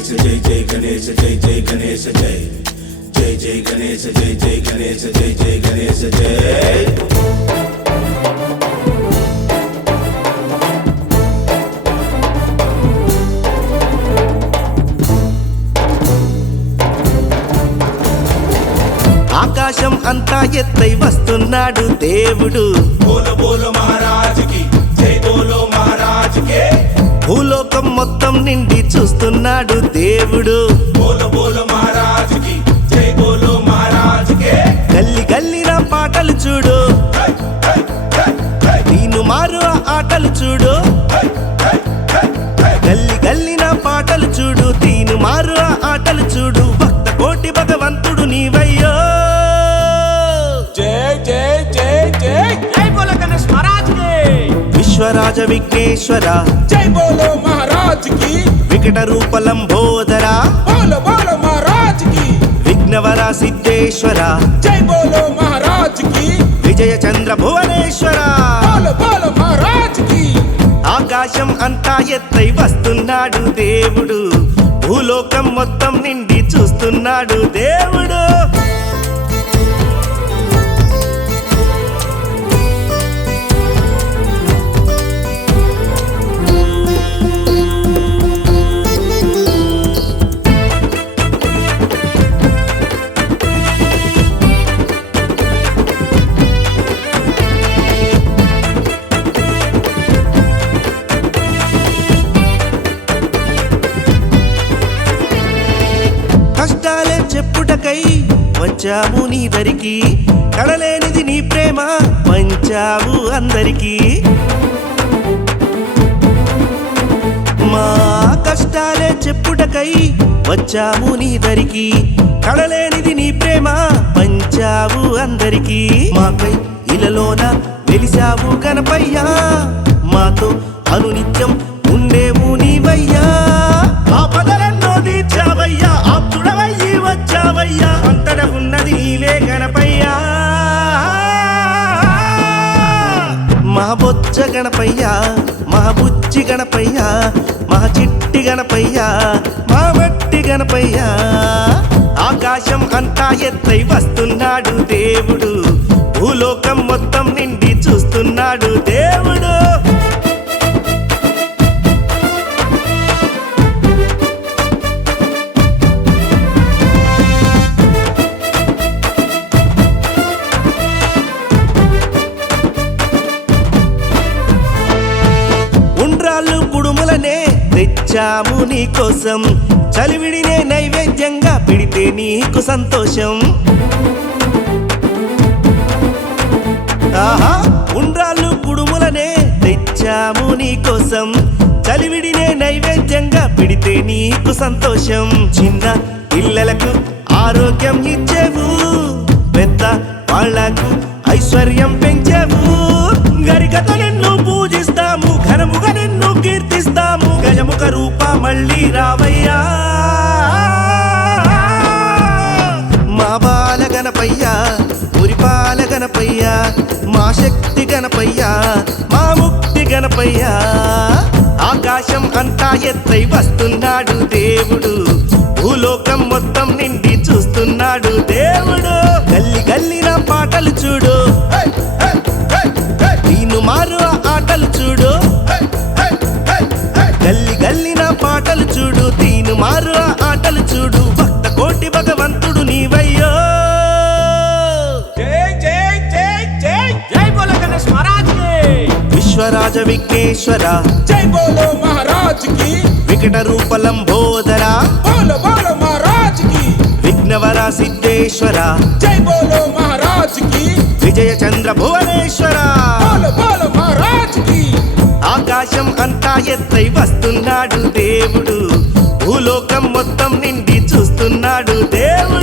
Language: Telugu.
गणेश जय जय गणेश जय जय गणेश जय जय जय गणेश जय जय गणेश जय जय गणेश जय। ఆకాశం అంతా ఎత్తై వస్తున్నాడు దేవుడు, బోలో బోలో మహారాజ్ కి జై బోలో మహారాజ్ కే। భూలోకం మొత్తం నిండి చూస్తున్నాడు దేవుడు, బోలో బోలో మహారాజ్ కి జై బోలో మహారాజ్ కే। గల్లి గల్లిన పాటలు చూడు, దీను మారు ఆటలు చూడు, గల్లి గల్లిన పాటలు చూడు, దీను మారు ఆటలు చూడు, భక్త కోటి భగవంతుడు నీవయ్యో। जय जय जय जय जय बोलो गणेश महाराज की। విశ్వరాజ విఘ్నేశ్వర जय बोलो महाराज की। వికట రూప లంబోదర बोलो बोलो महाराज की। విఘ్నవర సిద్ధేశ్వర जय बोलो महाराज की। విజయ చంద్ర భువనేశ్వర बोलो बोलो महाराज की। ఆకాశం అంతా ఎత్తై వస్తున్నాడు దేవుడు, భూలోకం మొత్తం నిండి చూస్తున్నాడు దేవుడు। కష్టాలే చెప్పుటకై వచ్చాము నీ దరికి, కడలేనిది నీ ప్రేమ పంచావు అందరికి। మా కష్టాలే చెప్పుటకై వచ్చాము నీ దరికి, కడలేనిది నీ ప్రేమ పంచావు అందరికి। మాకై ఇలలోన వెలిసావు గణపయ్యా, మాతో అనునిత్యం ఉండేవు నీవయ్యా। ఆపదలెన్నో తీర్చావయ్యా, ఆప్తుడవయ్యి వచ్చావయ్యా, అంతట ఉన్నది నీవే గణపయ్యా। మా బొచ్చ గణపయ్యా, మా బుజ్జి గణపయ్యా, మా చిట్టి గణపయ్యా, మా మట్టి గణపయ్యా। ఆకాశం అంతా ఎత్తై వస్తున్నాడు దేవుడు, భూలోకం మొత్తం నిండి చూస్తున్నాడు దేవుడు। ఉండ్రాళ్ళు కుడుములనే తెచ్చాము నీ కోసం, చలివిడినే నైవేద్యంగా పిడితే నీకు సంతోషం। ఆహా ఉండ్రాళ్ళు కుడుములనే తెచ్చాము నీ కోసం, చలివిడినే నైవేద్యంగా పిడితే నీకు సంతోషం। చిన్న పిల్లలకు ఆరోగ్యం ఇచ్చేవు, పెద్ద వాళ్ళకు ఐశ్వర్యం పెంచేవు, గరికతో నిన్ను పూజిస్తాము, ఘనముగా నిన్ను కీర్తిస్తాము, గజముఖ రూప మళ్ళీ రావయ్యా। మా బాల గణపయ్యా, మురిపాల గణపయ్యా, మా శక్తి గణపయ్యా, మా ముక్తి గణపయ్యా। ఆకాశం అంతా ఎత్తై వస్తున్నాడు దేవుడు, భూలోకం మొత్తం నిండి చూస్తున్నాడు దేవుడు, గల్లి గల్లిన పాటలు చూడు, దీను మారు ఆటలు చూడు, గల్లి గల్లిన పాటలు చూడు, దీను మారు ఆటలు చూడు, భక్త కోటి భగవంతుడు నీవయ్యో। जय जय जय जय जय बोलो गणेश महाराज की। విశ్వరాజ విఘ్నేశ్వర जय बोलो महाराज की। వికట రూప లంబోదర बोलो बोलो महाराज की। విఘ్నవర సిద్ధేశ్వర जय बोलो महाराज की। విజయ చంద్ర భువనేశ్వర बोलो बोलो महाराज की। ఆకాశం అంతా ఎత్తై వస్తున్నాడు దేవుడు, భూలోకం మొత్తం నిండి చూస్తున్నాడు దేవుడు।